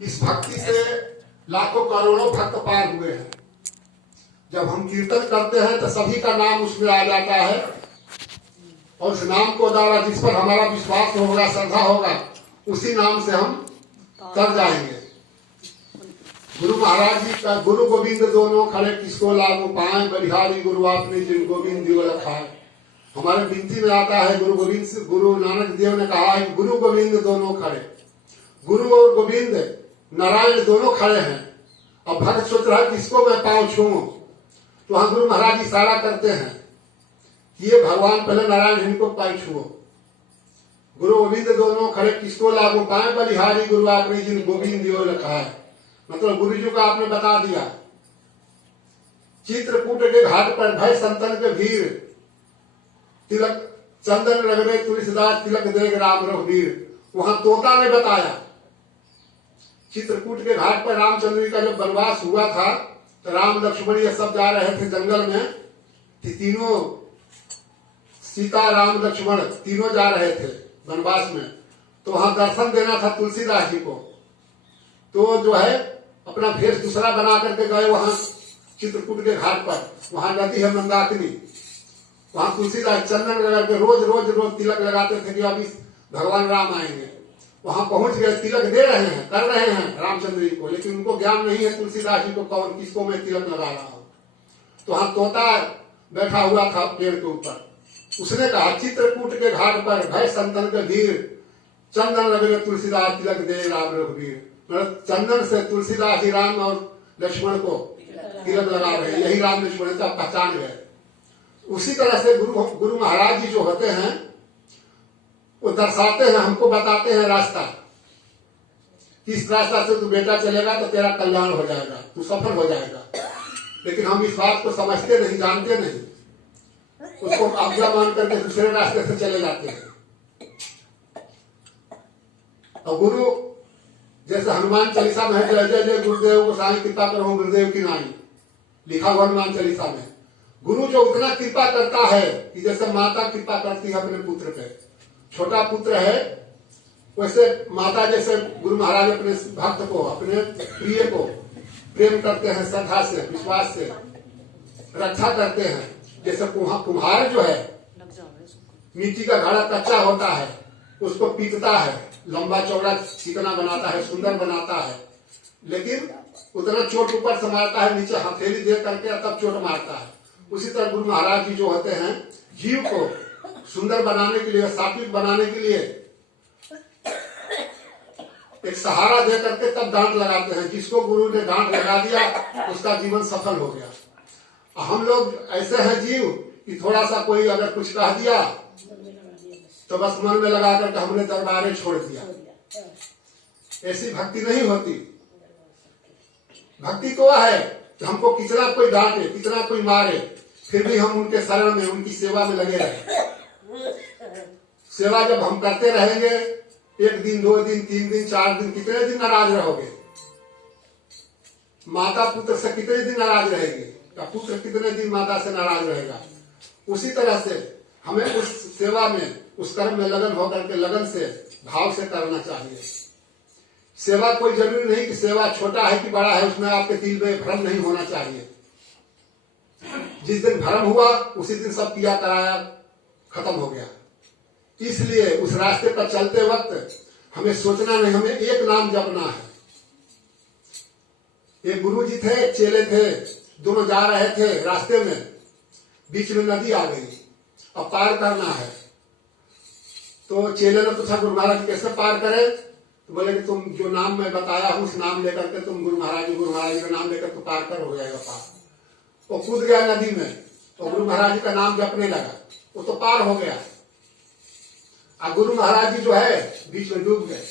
इस भक्ति से लाखों करोड़ों भक्त पार हुए हैं। जब हम कीर्तन करते हैं तो सभी का नाम उसमें आ जाता है और उस नाम को द्वारा जिस पर हमारा विश्वास होगा, श्रद्धा होगा, उसी नाम से हम तर जाएंगे। गुरु महाराज जी का गुरु गोविंद दोनों खड़े किसको लागू पाए, बलिहारी गुरु आपने जिन गोविंद दियो रखाए। हमारे विनती में आता है गुरु नानक देव ने कहा है गुरु गोविंद दोनों खड़े। गुरु और गोविंद नारायण दोनों खड़े हैं। अब भक्त सोच रहा है किसको मैं पाँव छूऊं, तो वहां गुरु महाराज इशारा करते हैं ये भगवान पहले नारायण इनको पाई छुओ। गुरु गोविंद दोनों खड़े किसको लागू पाए, बलिहारी गुरु आपने जिन गोविंद दियो रखा है। मतलब गुरु जी को आपने बता दिया। चित्रकूट के घाट पर भय संतन के भीर, तिलक चंदन रगड़े तुलसीदास तिलक देग राम रघुवीर। वहां तोता ने बताया चित्रकूट के घाट पर रामचंद्र जी का जब वनवास हुआ था तो राम लक्ष्मण ये सब जा रहे थे जंगल में। तीनों सीता राम लक्ष्मण तीनों जा रहे थे वनवास में, तो वहां दर्शन देना था तुलसीदास जी को। तो जो है अपना भेष दूसरा बना करके गए वहां चित्रकूट के घाट पर। वहां नदी है मंदाकिनी। वहां तुलसीदास चंदन लगा के रोज रोज रोज तिलक लगाते थे कि अभी भगवान राम आएंगे। वहां पहुंच गए, तिलक दे रहे हैं, कर रहे हैं रामचंद्र जी को, लेकिन उनको ज्ञान नहीं है तुलसीदास जी को कौन किसको मैं तिलक लगा रहा हूं। तो वहां तोता बैठा हुआ था पेड़ के ऊपर। उसने कहा चित्रकूट के घाट पर भय संतन के धीर, चंदन लगे तुलसीदास तिलक दे राम रघुवीर। मतलब चंदन से तुलसीदास जी राम और लक्ष्मण को तिलक लगा रहे हैं, यही राम लक्ष्मण का पहचान गए। उसी तरह से गुरु महाराज जी जो होते हैं वो दर्शाते हैं, हमको बताते हैं रास्ता। इस रास्ता से तू बेटा चलेगा तो तेरा कल्याण हो जाएगा, तू सफल हो जाएगा। लेकिन हम इस बात को समझते नहीं, जानते नहीं, उसको आज्ञा मान करके दूसरे रास्ते से चले जाते हैं। और गुरु जैसे हनुमान चालीसा में जय जय जय गुरुदेव गोसाई कृपा करो गुरुदेव की नाई, लिखा हुआ हनुमान चालीसा में। गुरु जो उतना कृपा करता है कि जैसे माता कृपा करती है अपने पुत्र पे, छोटा पुत्र है वैसे माता जैसे गुरु महाराज अपने भक्त को, अपने प्रिय को प्रेम करते हैं, श्रद्धा से विश्वास से रक्षा करते हैं। जैसे कुम्हार जो है मिट्टी का घड़ा कच्चा होता है उसको पीटता है, लंबा चौड़ा चिकना बनाता है, सुंदर बनाता है, लेकिन उतना चोट ऊपर से मारता है, नीचे हथेली दे करके तब चोट मारता है। उसी तरह गुरु महाराज जी जो होते हैं जीव को सुंदर बनाने के लिए, सात्विक बनाने के लिए एक सहारा दे करके तब डांट लगाते हैं। जिसको गुरु ने डांट लगा दिया उसका जीवन सफल हो गया। हम लोग ऐसे हैं जीव कि थोड़ा सा कोई अगर कुछ कह दिया तो बस मन में लगा करके हमने दरबारे छोड़ दिया। ऐसी भक्ति नहीं होती। भक्ति तो है कि हमको कितना कोई डांटे, कितना कोई मारे, फिर भी हम उनके शरण में, उनकी सेवा में लगे रहे। सेवा जब हम करते रहेंगे, एक दिन, 2 दिन, 3 दिन, 4 दिन, कितने दिन नाराज रहोगे? माता पुत्र से कितने दिन नाराज रहेगी? या पुत्र कितने दिन माता से नाराज रहेगा? उसी तरह से हमें उस सेवा में, उस कर्म में लगन होकर के लगन से, भाव से करना चाहिए। सेवा कोई जरूरी नहीं कि सेवा छोटा है कि बड़ा है, उसमें आपके दिल में भ्रम नहीं होना चाहिए। जिस दिन भ्रम हुआ उसी दिन सब किया कराया खत्म हो गया। इसलिए उस रास्ते पर चलते वक्त हमें सोचना नहीं, हमें एक नाम जपना है। एक गुरु जी थे, एक चेले थे, दोनों जा रहे थे रास्ते में, बीच में नदी आ गई, अब पार करना है। तो चेले ने पूछा गुरु महाराज कैसे पार करें? तो बोले कि तुम जो नाम मैं बताया हूं उस नाम लेकर के तुम गुरु महाराज का नाम लेकर तो पार कर हो जाएगा पार। वो कूद गया नदी में, तो गुरु महाराज जी का नाम जपने लगा, वो तो पार हो गया। और गुरु महाराज जी जो है बीच में डूब गए।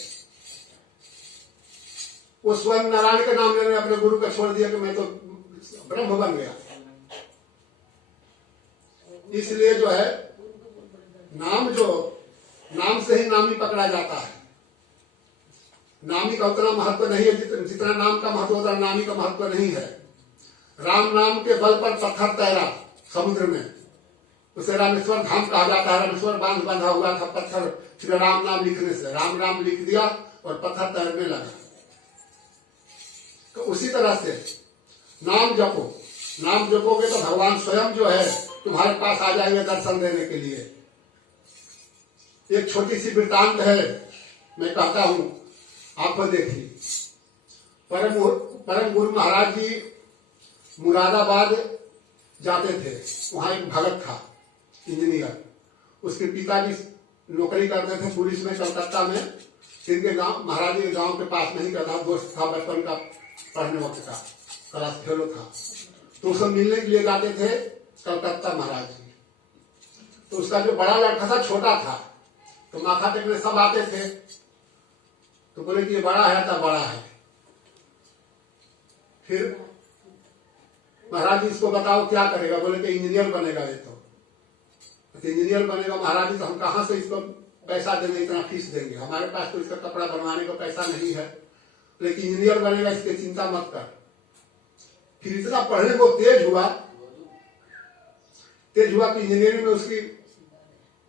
वो स्वयं नारायण का नाम लेने अपने गुरु का छोड़ दिया कि मैं तो ब्रह्म बन गया। इसलिए जो है नाम से ही नामी पकड़ा जाता है। नामी का उतना महत्व नहीं है जितना नाम का महत्व होता है, नामी का महत्व नहीं है। राम नाम के बल पर पत्थर तैरा समुद्र में, उसे रामेश्वर धाम कहा जाता है। रामेश्वर बांध बंधा हुआ था पत्थर, फिर राम नाम लिखने से राम नाम लिख दिया और पत्थर तैरने लगा। तो उसी तरह से नाम जपो, नाम जपोगे तो भगवान स्वयं जो है तुम्हारे पास आ जाएंगे दर्शन देने के लिए। एक छोटी सी वृत्तांत है, मैं कहता हूं, आपको देखिए। परम गुरु महाराज जी मुरादाबाद जाते थे, वहां एक भगत था इंजीनियर, उसके पिताजी नौकरी करते थे पुलिस में कलकत्ता में। इनके गांव, महाराज जी के गांव के पास नहीं का था, दोस्त था बचपन का, पढ़ने वक्त का, क्लास फेलो था, तो उसको मिलने के लिए जाते थे कलकत्ता महाराज जी। तो उसका जो बड़ा लड़का था छोटा था, तो माथा टेकने सब आते थे, तो बोले कि ये बड़ा है तो बड़ा है। फिर महाराज जी इसको बताओ क्या करेगा, बोले कि इंजीनियर बनेगा ये तो इंजीनियर बनेगा। महाराज जी तो हम कहाँ से इसको पैसा देंगे, इतना फीस देंगे, हमारे पास तो इसका कपड़ा बनवाने का पैसा नहीं है, लेकिन इंजीनियर बनेगा इसकी चिंता मत कर। फिर इतना पढ़ने को तेज हुआ कि इंजीनियरिंग में उसकी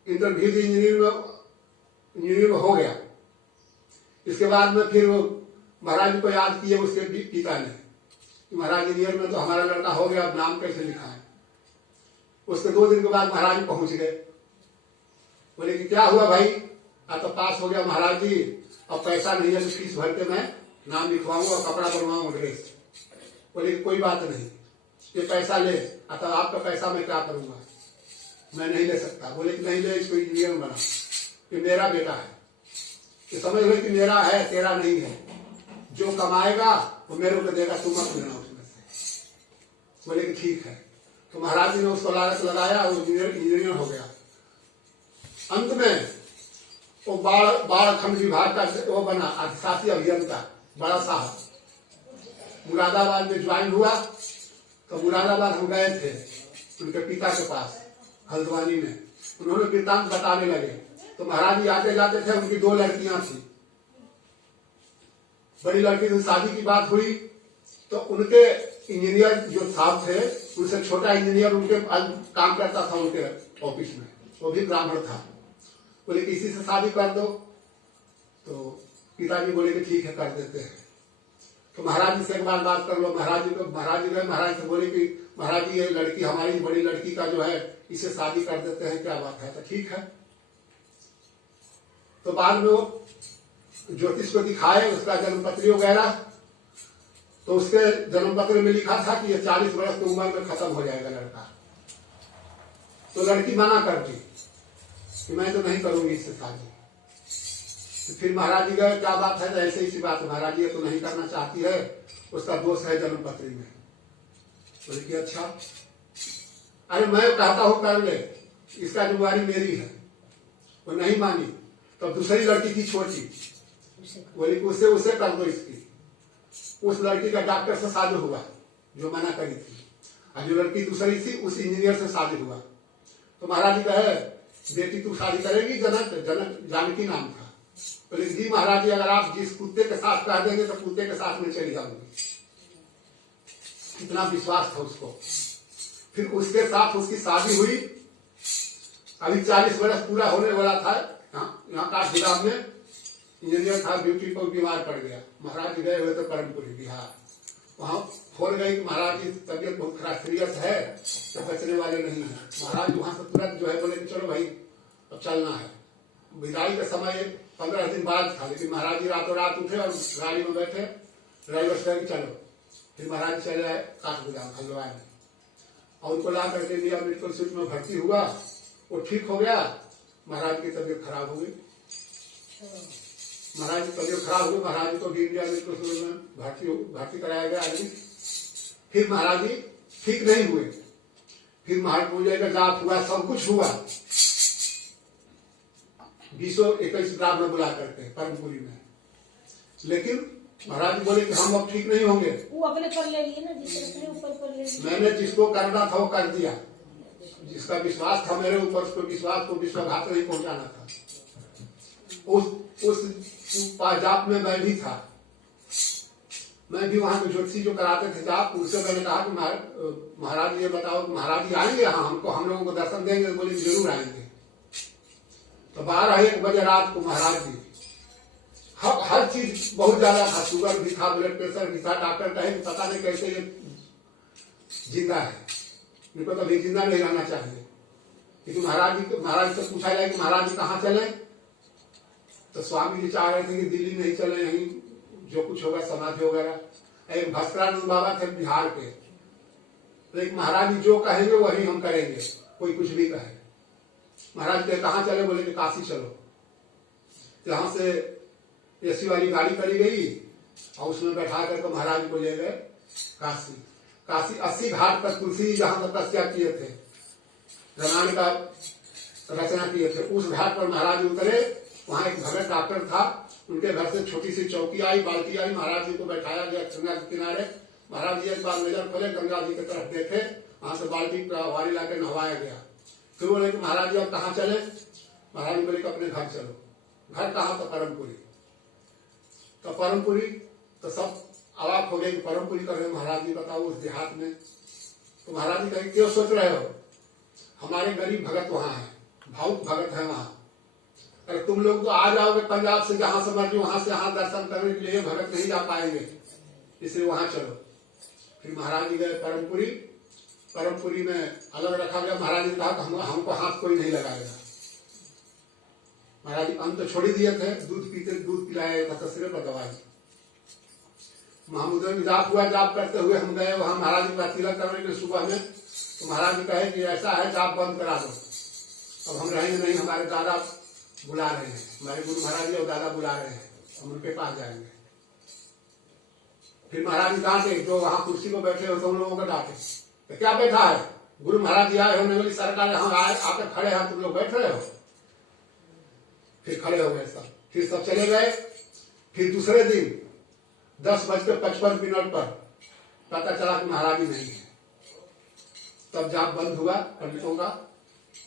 इंटरव्यू दी, इंजीनियरिंग में हो गया। इसके बाद में फिर वो महाराज जी को याद किए उसके पिता ने, महाराज इंजीनियर में तो हमारा लड़का हो गया, अब नाम कैसे लिखा है। उसके 2 दिन के बाद महाराज जी पहुंच गए, बोले कि क्या हुआ भाई, अब तो पास हो गया महाराज जी, अब पैसा नहीं है तो फीस भर के मैं नाम लिखवाऊंगा और कपड़ा बनवाऊंगा ड्रेस। बोले कि कोई बात नहीं, ये पैसा ले, तो आपका पैसा मैं क्या करूंगा, मैं नहीं ले सकता। बोले कि नहीं ले, इसको इंजीनियर बना, ये मेरा बेटा है, ये समझ लो कि मेरा है तेरा नहीं है, जो कमाएगा वो मेरे को देगा, तुम मत लेना उसमें से। बोले कि ठीक है। तो महाराज जी ने उसको लालच लगाया, वो इंजीनियर हो गया। अंत में वो बाढ़ खंड विभाग का वो बना, अधिशासी अभियंता, बड़ा साहब। मुरादाबाद में ज्वाइन हुआ, तो मुरादाबाद हम गए थे उनके पिता के पास हल्द्वानी में, उन्होंने वृत्तांत बताने लगे। तो महाराज जी आते जाते थे, उनकी 2 लड़कियां थी, बड़ी लड़की से शादी की बात हुई, तो उनके इंजीनियर जो साहब थे, उनसे छोटा इंजीनियर उनके काम करता था उनके ऑफिस में, वो भी ब्राह्मण था। बोले कि इसी से शादी कर दो, तो पिताजी बोले कि ठीक है कर देते हैं। तो महाराज जी से एक बार बात कर लो। महाराज जी गए, महाराज से बोले कि महाराज जी ये लड़की हमारी बड़ी लड़की का जो है, इसे शादी कर देते हैं, क्या बात है। तो ठीक है। तो बाद में वो ज्योतिष को दिखाए उसका जन्मपत्री वगैरह, तो उसके जन्मपत्र में लिखा था कि ये 40 वर्ष की उम्र में खत्म हो जाएगा लड़का। तो लड़की मना कर दी कि मैं तो नहीं करूंगी इससे शादी। तो फिर महाराज जी गए, क्या बात है, तो ऐसे ही सी बात है महाराज जी, ये तो नहीं करना चाहती है, उसका दोष है जन्मपत्री में। बोले कि अच्छा, अरे मैं कहता हूं कर ले, इसका जिम्मेवारी मेरी है। वो नहीं मानी, तो दूसरी लड़की थी छोटी, बोले कि उसे कर दो इसकी। उस लड़की का डॉक्टर से शादी हुआ जो मना करी थी, और जो लड़की दूसरी थी उस इंजीनियर से शादी हुआ। तो महाराज जी कहे, बेटी तू शादी करेगी, जानकी नाम था। बोले जी महाराज जी, अगर आप जिस कुत्ते के साथ कह देंगे तो कुत्ते के साथ में चली जाऊंगी। इतना विश्वास था उसको। फिर उसके साथ उसकी शादी हुई। अभी 40 वर्ष पूरा होने वाला था। यहाँ काठगोदाम में इंजीनियर था, ड्यूटी पर बीमार पड़ गया। महाराज जी गए हुए तो कर्मपुरी बिहार, वहां फोन गई कि महाराज की तबियत बहुत खराब सीरियस है, तो बचने वाले नहीं है। महाराज वहां से तुरंत जो है बोले कि चलो भाई अब चलना है। विदाई का समय 15 दिन बाद था, लेकिन महाराज जी रातों रात उठे और गाड़ी में बैठे, ड्राइवर से चलो। फिर महाराज चले आए काठगोदाम हल्द्वानी में, और उनको ला करके इंडिया मेडिकल इंस्टीट्यूट में भर्ती हुआ। वो ठीक हो गया, महाराज की तबियत खराब हो गई। महाराज की तबियत खराब हो गई, महाराज को भी इंडिया मेडिकल इंस्टीट्यूट में भर्ती कराया गया आदमी। फिर महाराज जी ठीक नहीं हुए, फिर महाराज पूजा का जाप हुआ, सब कुछ हुआ। 20-21 ब्राह्मण बुला करके परमपुरी में, लेकिन महाराज जी बोले कि हम अब ठीक नहीं होंगे। वो अपने पर ले लिए ना, जिसने ऊपर पर ले लिया। मैंने जिसको करना था वो कर दिया, जिसका विश्वास था मेरे ऊपर, उसको विश्वास को विश्वासघात नहीं पहुंचाना था। उस जाप में मैं भी था। मैं भी वहां के ज्योतिषी जो कराते थे जाप, उनसे मैंने कहा कि महाराज ये बताओ कि महाराज जी आएंगे यहाँ हमको, हम लोगों को दर्शन देंगे? बोले जरूर आएंगे। तो 12-1 बजे रात को महाराज जी हर चीज बहुत ज्यादा था, शुगर भी था, ब्लड प्रेशर भी था। डॉक्टर कहे कि पता नहीं कैसे ये जिंदा है, इनको तो अभी जिंदा नहीं रहना चाहिए। लेकिन महाराज से पूछा जाए कि महाराज जी कहाँ चले, तो स्वामी जी चाह रहे थे कि दिल्ली नहीं चले, यहीं जो कुछ होगा समाधि वगैरह। एक भास्करानंद बाबा थे बिहार के, तो एक महाराज जी जो कहेंगे वही हम करेंगे, कोई कुछ भी कहे। महाराज के कहाँ चले, बोले कि काशी चलो। यहाँ से एसी वाली गाड़ी करी गई और उसमें बैठा करके महाराज को ले गए काशी। काशी 80 घाट पर तुलसी जी जहां तपस्या किए थे, रामायण का रचना किए थे, उस घाट पर महाराज उतरे। वहां एक भगत डॉक्टर था, उनके घर से छोटी सी चौकी आई, बाल्टी आई, महाराज जी को बैठाया गया गंगा के किनारे। महाराज जी एक बार नजर खोले, गंगा जी की तरफ देखे, वहां से बाल्टी वारी लाके नहवाया गया। फिर बोले कि महाराज जी अब कहाँ चले। महाराज जी बोले कि अपने घर चलो। घर कहाँ, तो परमपुरी। तो परमपुरी तो सब अवाक हो गए कि परमपुरी कर रहे महाराज जी, बताओ उस देहात में। तो महाराज जी कहे क्यों सोच रहे हो, हमारे गरीब भगत वहां है, भावुक भगत है वहां। अरे तुम लोग तो आ जाओगे पंजाब से, जहां से मर्जी वहां से यहाँ दर्शन करने के लिए, भगत नहीं जा पाएंगे, इसलिए वहां चलो। फिर महाराज जी गए परमपुरी। परमपुरी में अलग रखा गया। महाराज जी कहा हमको हाथ कोई नहीं लगाएगा। महाराज जी अन्न तो छोड़ ही दिए थे, दूध पीते, दूध पिलाया था, सिर्फ दवाई। महमूद में जाप हुआ, जाप करते हुए हम गए वहां महाराज जी का तिलक करने के सुबह में। तो महाराज जी कहे कि ऐसा है, जाप बंद करा दो, अब हम रहेंगे नहीं, हमारे दादा बुला रहे हैं, हमारे गुरु महाराज जी और दादा बुला रहे हैं, हम उनके पास जाएंगे। फिर महाराज जी डांटे, जो वहां कुर्सी पर बैठे हो तो उन लोगों को डांटे, तो क्या बैठा है, गुरु महाराज जी आए होने वाली सरकार, हम आकर खड़े हैं, तुम लोग बैठ रहे हो। फिर खड़े हो गए सब, फिर सब चले गए। फिर दूसरे दिन 10:55 पर पता चला कि महाराज जी नहीं है। तब जाप बंद हुआ पंडितों का।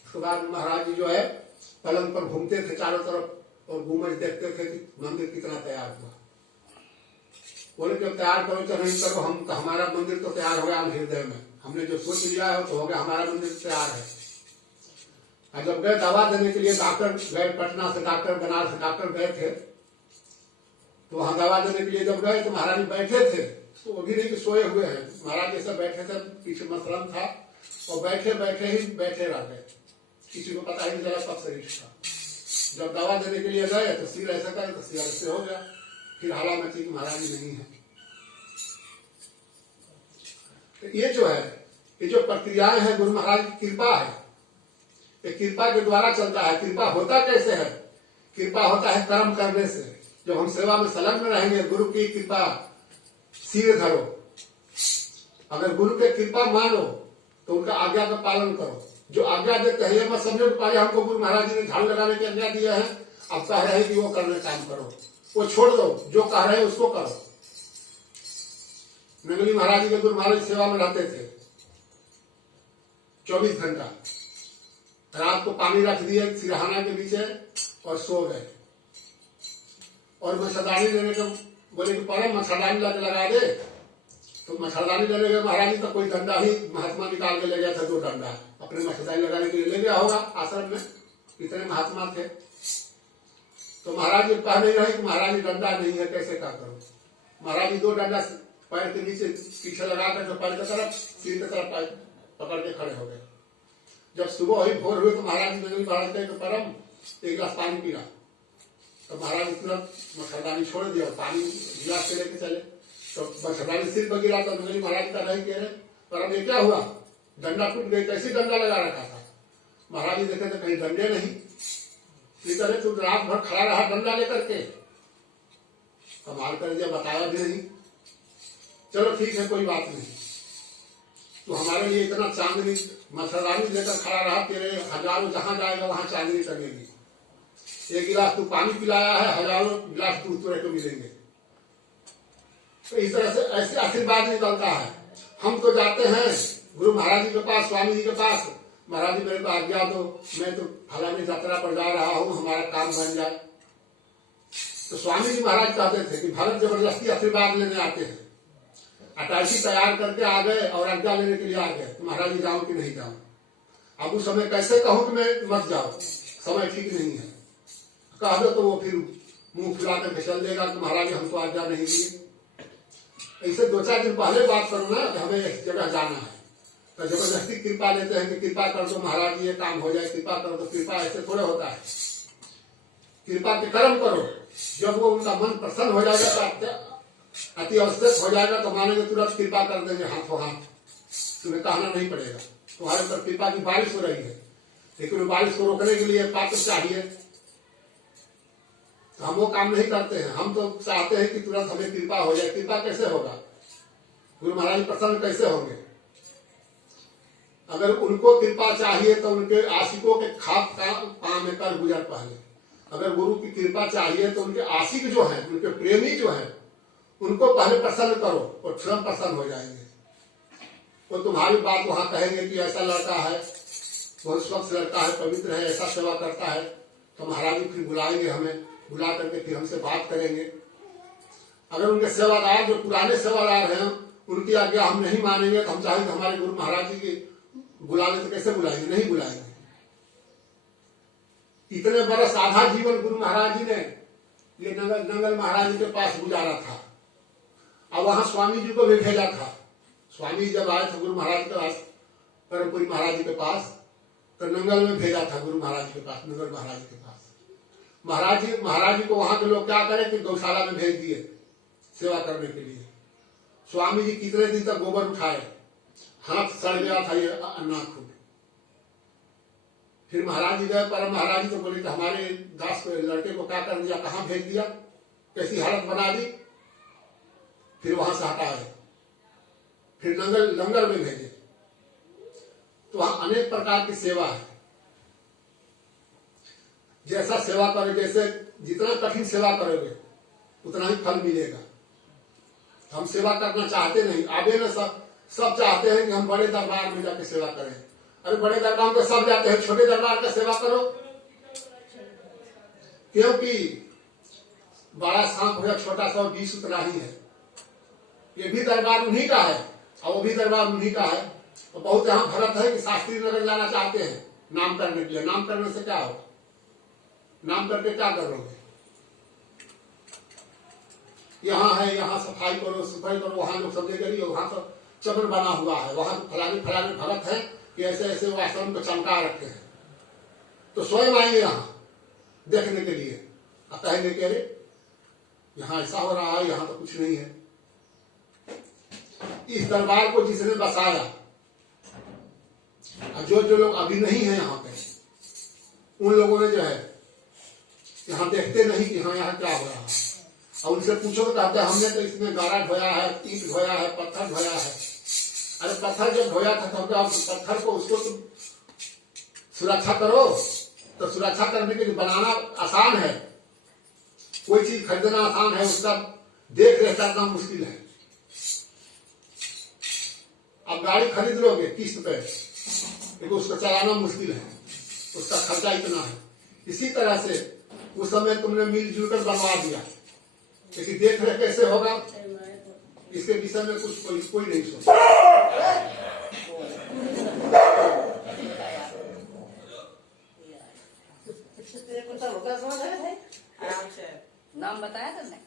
उसके बाद महाराज जी जो है पलंग पर घूमते थे चारों तरफ और गुम्बज देखते थे कि मंदिर कितना तैयार हुआ। बोले कि तैयार करो चाहे नहीं करो, हम तो हमारा मंदिर तो तैयार हो गया हृदय में, हमने जो सोच लिया है तो हो गया, हमारा मंदिर तैयार है। और जब गए दवा देने के लिए, डॉक्टर गए पटना से, डॉक्टर बनारस से डॉक्टर गए थे, तो वहां दवा देने के लिए जब गए तो महाराज जी बैठे थे, तो वो भी नहीं कि सोए हुए हैं, महाराज जैसे बैठे थे, पीछे मसलन था और बैठे बैठे ही बैठे रह गए, किसी को पता ही नहीं चला कब शरीर था। जब दवा देने के लिए गए तो सिर ऐसा करे तो सिर ऐसे हो गया। फिर हाला मची कि महाराज जी नहीं है। तो ये जो है, ये जो प्रक्रियाएं हैं, गुरु महाराज की कृपा है, ये कृपा के द्वारा चलता है। कृपा होता कैसे है, कृपा होता है कर्म करने से। जब हम सेवा में संलग्न रहेंगे, गुरु की कृपा सिर धरो, अगर गुरु की कृपा मानो तो उनका आज्ञा का पालन करो। जो आज्ञा देते हैं, ये मत समझो कि पहले हमको गुरु महाराज जी ने झाड़ू लगाने की आज्ञा दिया है, अब कह रहे हैं कि वो करने काम करो, वो छोड़ दो, जो कह रहे हैं उसको करो। नंगली महाराज जी के गुरु महाराज सेवा में रहते थे 24 घंटा। रात को पानी रख दिए सिरहाना के नीचे और सो गए। और मच्छरदानी लेने के बोले कि परम मच्छरदानी लगा दे, तो मच्छरदानी लेने के महाराज जी तो कोई डंडा ही महात्मा निकाल के ले गया था, 2 डंडा अपने मच्छरदानी लगाने के लिए ले गया होगा, आश्रम में इतने महात्मा थे। तो महाराज जी कह नहीं रहे कि महाराज जी डंडा नहीं है, कैसे क्या करो। महाराज जी 2 डंडा पैर के नीचे पीछे लगा कर पैर की तरफ, सिर की तरफ पैर पकड़ के खड़े हो गए। जब सुबह हुई, भोर हुई, तो महाराज जी नगरी महाराज कहे परम 1 गिलास पानी पीना। तो महाराज जी तुरंत मच्छरदानी छोड़ दिया, पानी गिलास से लेके चले। तो मच्छरदानी सिर पर गिरा, तो नगरी महाराज का नहीं कह रहे परम ये क्या हुआ, डंडा टूट गई, कैसे डंडा लगा रखा था। महाराज जी देखे तो कहीं डंडे नहीं, इधर तुम रात भर खड़ा रहा डंडा लेकर के, कमाल कर दिया, बताया भी नहीं। चलो ठीक है, कोई बात नहीं, तो हमारे लिए इतना चांदनी मच्छरदानी लेकर खड़ा रहा, तेरे हजारों जहां जाएगा वहां चांदनी टंगेगी। 1 गिलास तू पानी पिलाया है, हजारों गिलास दूध तुरे को मिलेंगे। तो इस तरह से ऐसे आशीर्वाद निकलता है। हम तो जाते हैं गुरु महाराज जी के पास, स्वामी जी के पास, महाराज जी मेरे को आज्ञा दो, मैं तो फलानी यात्रा पर जा रहा हूं, हमारा काम बन जाए। तो स्वामी जी महाराज कहते थे कि भरत जबरदस्ती आशीर्वाद लेने आते हैं। अटैची तैयार करके आ गए और आज्ञा लेने के लिए आ गए, तो महाराज जी जाऊं कि नहीं जाऊं। अब उस समय कैसे कहूं कि मैं मत जाओ, समय ठीक नहीं है, कह दो तो वो फिर मुंह फुला करके चल देगा कि महाराज हमको आज्ञा नहीं दिए। ऐसे 2-4 दिन पहले बात करो ना कि हमें इस जगह जाना है, तो जबरदस्ती कृपा लेते हैं कि कृपा कर दो महाराज ये काम हो जाए, कृपा कर दो। कृपा ऐसे थोड़े होता है। कृपा के कर्म करो, जब वो उनका मन प्रसन्न हो जाएगा तो अति आवश्यक हो जाएगा तो मानेंगे तुरंत कृपा कर देंगे हाथों हाथ, तुम्हें कहना नहीं पड़ेगा। तुम्हारे ऊपर कृपा की बारिश हो रही है, लेकिन बारिश को रोकने के लिए पात्र चाहिए, तो हम वो काम नहीं करते हैं। हम तो चाहते हैं कि तुरंत हमें कृपा हो जाए। कृपा कैसे होगा? गुरु महाराज प्रसन्न कैसे होंगे? अगर उनको कृपा चाहिए तो उनके आशिकों के खाप का पांव में कर गुजर पहले। अगर गुरु की कृपा चाहिए तो उनके आशिक जो हैं, उनके प्रेमी जो हैं, उनको पहले प्रसन्न करो और स्वयं प्रसन्न हो जाएंगे। वो तुम्हारी बात वहां कहेंगे कि ऐसा लड़का है, बहुत स्वच्छ लड़का है, पवित्र है, ऐसा सेवा करता है, तो महाराज जी फिर बुलाएंगे हमें, बुला करके फिर हमसे बात करेंगे। अगर उनके सेवादार जो पुराने सेवादार हैं उनकी आज्ञा हम नहीं मानेंगे तो हम चाहेंगे हमारे गुरु महाराज जी की बुलाने तो कैसे बुलाएंगे? नहीं बुलाएंगे। इतने बरस आधा जीवन गुरु महाराज जी ने ये नंगल महाराज जी के पास गुजारा था। अब वहां स्वामी जी को भी भेजा था। स्वामी जब आए थे गुरु महाराज के पास, परमपुरी महाराज जी के पास, तो नंगल में भेजा था गुरु महाराज जी के पास, नंगल महाराज जी के पास। महाराज जी को वहां के लोग क्या करें कि गौशाला में भेज दिए सेवा करने के लिए। स्वामी जी कितने दिन तक गोबर उठाए, हाथ सड़ गया था ये नाखून। फिर महाराज जी गए, परम महाराज जी तो बोले कि हमारे दास लड़के को क्या कर दिया, कहाँ भेज दिया, कैसी हालत बना दी। फिर वहां से हटाए, फिर लंगर में भेजे। तो वहां अनेक प्रकार की सेवा है। जैसा सेवा करोगे, जैसे जितना कठिन सेवा करोगे उतना ही फल मिलेगा। हम सेवा करना चाहते नहीं, आगे ना सब चाहते हैं कि हम बड़े दरबार में जाके सेवा करें। अरे बड़े दरबार में सब जाते हैं, छोटे दरबार का सेवा करो। क्योंकि बड़ा सांप हो या छोटा सा बीस उतना ही है। ये भी दरबार उन्हीं का है और वो भी दरबार उन्हीं का है। तो बहुत यहाँ भरत है कि शास्त्री नगर जाना चाहते हैं नाम करने के लिए। नाम करने से क्या होगा? नाम करके क्या करोगे? यहाँ है, यहाँ सफाई करो, वहां लोग सब जगह, वहां तो चक्र बना हुआ है, वहां तो फलाने भगत है कि ऐसे ऐसे वो आश्रम को चमका रखे हैं। तो स्वयं आएंगे यहाँ देखने के लिए, अब कहेंगे कि अरे यहाँ ऐसा हो रहा है, यहाँ तो कुछ नहीं है। इस दरबार को जिसने बसाया, जो लोग अभी नहीं है यहाँ पे, उन लोगों ने जो है यहाँ देखते नहीं कि हाँ यहाँ क्या हो रहा है। और उनसे पूछो तो कहते हैं हमने तो इसमें गारा ढोया है, ईंट ढोया है, पत्थर ढोया है। अरे पत्थर जब ढोया था तो हम पत्थर को उसको तुम सुरक्षा करो, तो सुरक्षा करने के लिए बनाना आसान है। कोई चीज खरीदना आसान है, उसका देख रेख करना मुश्किल है। अब गाड़ी खरीद लोगे किस्त पे, लेकिन उसको चलाना मुश्किल है, उसका खर्चा इतना है। इसी तरह से उस समय तुमने मिलजुल कर बनवा दिया, लेकिन देख रेख कैसे होगा इसके विषय में कुछ कोई नहीं सोचा। नाम बताया तुमने?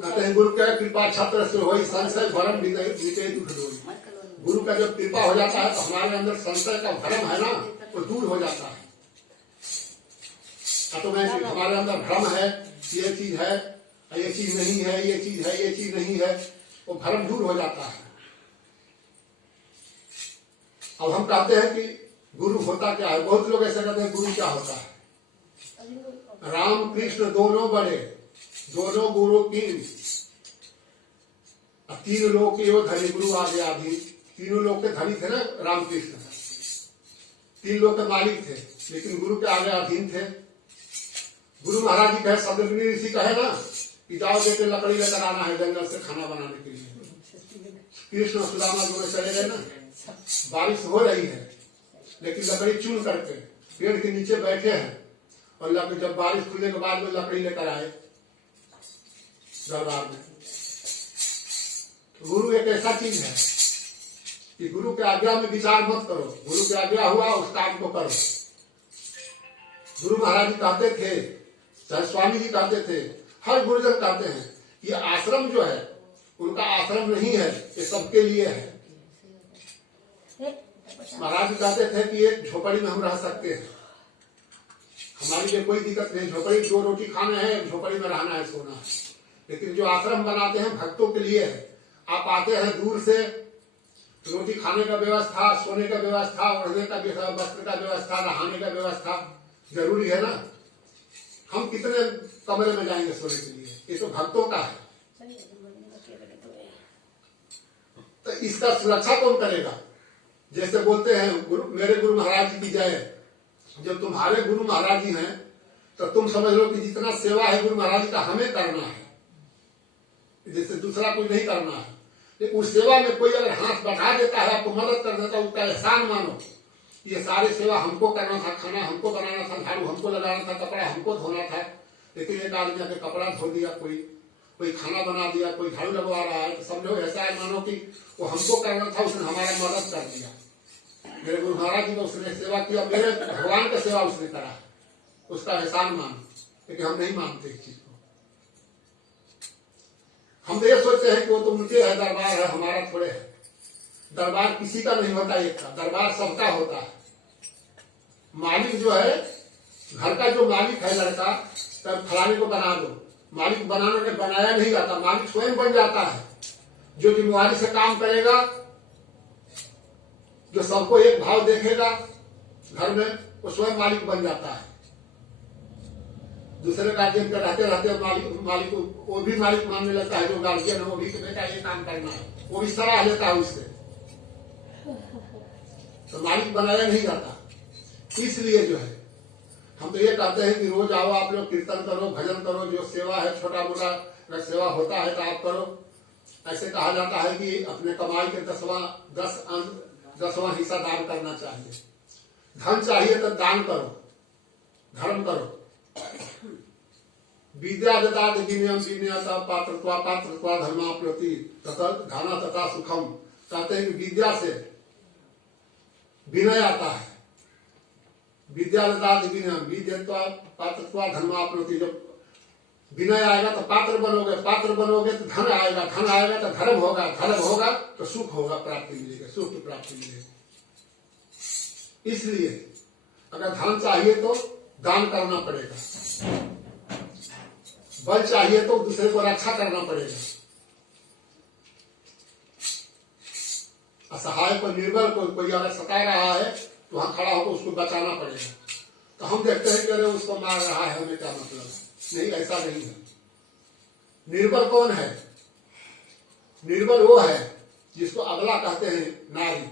कहते हैं गुरु का कृपा छत्र से होई संशय भरम बीते दुख दोई। गुरु का जब कृपा हो जाता है तो हमारे अंदर संशय का भरम है ना, वो दूर हो जाता है। ऑटोमेटिक हमारे अंदर भ्रम है, ये चीज है, ये चीज नहीं है, ये चीज है, ये चीज नहीं है, वो भ्रम दूर हो जाता है। अब हम कहते हैं कि गुरु होता क्या है। बहुत लोग ऐसे कहते हैं गुरु क्या होता है। राम कृष्ण दोनों बड़े, दोनों गुरु तीन, तीन लोग के वो धनी गुरु आ गया। अभी तीनों लोग के धनी थे ना राम कृष्ण, तीन लोग के मालिक थे, लेकिन गुरु के आगे अधीन थे। गुरु महाराज जी कहे, शब्दगिरी ऋषि कहे ना कि जाओ बेटे लकड़ी लेकर आना है जंगल से खाना बनाने के लिए। कृष्ण सुदामा दोनों चले गए ना, बारिश हो रही है लेकिन लकड़ी चुन करके पेड़ के नीचे बैठे हैं, और जब बारिश खुलने के बाद में लकड़ी लेकर आए दरबार में। गुरु एक ऐसा चीज है कि गुरु के आज्ञा में विचार मत करो, गुरु की आज्ञा हुआ उस काम को करो। गुरु महाराज जी कहते थे, चाहे स्वामी जी कहते थे, हर गुरुजन कहते हैं, ये आश्रम जो है उनका आश्रम नहीं है, ये सबके लिए है। महाराज जी कहते थे कि एक झोपड़ी में हम रह सकते हैं, हमारे लिए कोई दिक्कत नहीं, झोपड़ी 2 रोटी खाना है, झोपड़ी में रहना है, सोना है। लेकिन जो आश्रम बनाते हैं भक्तों के लिए है। आप आते हैं दूर से, रोटी खाने का व्यवस्था, सोने का व्यवस्था, ओढ़ने का वस्त्र का व्यवस्था, नहाने का व्यवस्था जरूरी है ना। हम कितने कमरे में जाएंगे सोने के लिए, ये तो भक्तों का है। तो इसका सुरक्षा कौन करेगा? जैसे बोलते हैं मेरे गुरु महाराज जी की जय। जब तुम्हारे गुरु महाराज जी हैं तो तुम समझ लो कि जितना सेवा है गुरु महाराज जी का हमें करना है, जैसे दूसरा कोई नहीं करना है। लेकिन उस सेवा में कोई अगर हाथ बढ़ा देता है, आपको मदद कर देता है, उसका एहसान मानो। ये सारी सेवा हमको करना था, खाना हमको बनाना था, झाड़ू हमको लगाना था, कपड़ा हमको धोना था। लेकिन एक आदमी आके कपड़ा धो दिया, कोई खाना बना दिया, कोई झाड़ू लगवा रहा है, तो समझो ऐसा मानो कि वो हमको करना था, उसने हमारा मदद कर दिया। मेरे गुरु महाराज जी को उसने सेवा किया, मेरे भगवान का सेवा उसने करा, उसका एहसान मानो। लेकिन हम नहीं मानते इस चीज को। हम तो ये सोचते हैं कि वो तो उनके है, दरबार है, हमारा थोड़े है। दरबार किसी का नहीं होता, एक का दरबार सबका होता है। मालिक जो है घर का, जो मालिक है लड़का, तब फलाने को बना दो, मालिक बनाया नहीं जाता, मालिक स्वयं बन जाता है। जो जिम्मेवारी से काम करेगा, जो सबको एक भाव देखेगा घर में, वो स्वयं मालिक बन जाता है। दूसरे गार्जियन के रहते रहते मालिक वो भी मालिक मानने लगता है। जो गार्जियन है वो भी बेटा ये काम करना है, वो भी सलाह लेता है उससे। तो मालिक बनाया नहीं जाता। इसलिए जो है हम तो ये कहते हैं कि रोज आओ आप लोग, कीर्तन करो, भजन करो, जो सेवा है छोटा मोटा अगर सेवा होता है तो आप करो। ऐसे कहा जाता है कि अपने कमाई के 10वां हिस्सा दान करना चाहिए। धन चाहिए तो दान करो, धर्म करो। विद्या ददाति विनयम विनयता पात्रत्वा पात्रत्वा धर्माप्नोति तथा धना तथा सुखम। कहते हैं कि विद्या से विनय आता है। विद्या ददाति विनयम विद्यत्वा पात्रत्वा धर्माप्नोति। जब विनय आएगा तो पात्र बनोगे, पात्र बनोगे तो धन आएगा, धन आएगा तो धर्म होगा, धर्म होगा तो सुख होगा, प्राप्ति मिलेगी, सुख की प्राप्ति मिलेगी। इसलिए अगर धन चाहिए तो दान करना पड़ेगा, बल चाहिए तो दूसरे को रक्षा करना पड़ेगा, असहाय को, निर्बल को कोई अगर सता रहा है तो वहां खड़ा होकर उसको बचाना पड़ेगा। तो हम देखते हैं कि अरे उसको मार रहा है, हमें क्या मतलब है? नहीं, ऐसा नहीं है। निर्बल कौन है? निर्बल वो है जिसको अगला कहते हैं नारी।